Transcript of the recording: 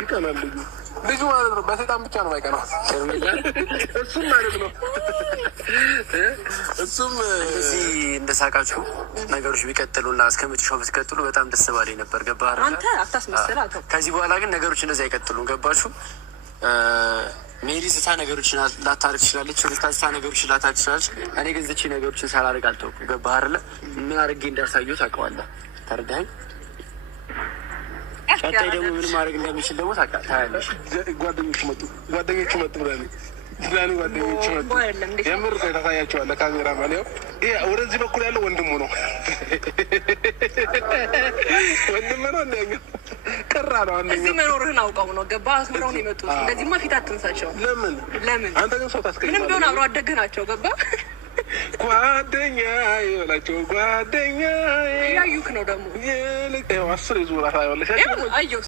ይቀናል ልጁ ማለት ነው። በሰይጣን ብቻ ነው የማይቀናው። እሱም ማለት ነው። እሱም እዚህ እንደሳቃችሁ ነገሮች ቢቀጥሉና እስከ መጨረሻው ብትቀጥሉ በጣም ደስ ባለኝ ነበር። ገባህ አይደል? አንተ አታስመስል አቶ። ከዚህ በኋላ ግን ነገሮች እንደዛ አይቀጥሉም። ገባችሁ? ሜሪ ስታ ነገሮችን ላታርግ ትችላለች። ስታ ነገሮችን ላታርግ ትችላለች። እኔ ግን ዝቺ ነገሮችን ሳላደርግ አልተውኩም። ገባህ አይደለ? ምን አድርጌ እንዳሳየው ታውቀዋለህ። ተረዳኸኝ? ቀጣይ ደግሞ ምን ማድረግ እንደሚችል ደግሞ ታያለሽ። ጓደኞቹ መጡ ብለህ ዛኔ ጓደኞቹ መጡ። የምር ቆይ ታሳያቸዋለህ። ካሜራ ማን ያው ይሄ ወደዚህ በኩል ያለው ወንድሙ ነው። ወንድም ነው እንደኛ ቀራ ነው። እዚህ መኖርህን አውቀው ነው። ገባህ? አስመራውን የመጡት እንደዚህማ ፊት አትንሳቸው። ለምን አንተ ግን ሰው ታስቀይማለህ? ምንም ቢሆን አብሮ አደግህ ናቸው። ገባህ? ጓደኛ ይላቸው ጓደኛ ያዩክ ነው ደግሞ ይልቅ 10 ይዙራ ታያለሽ። አየሁ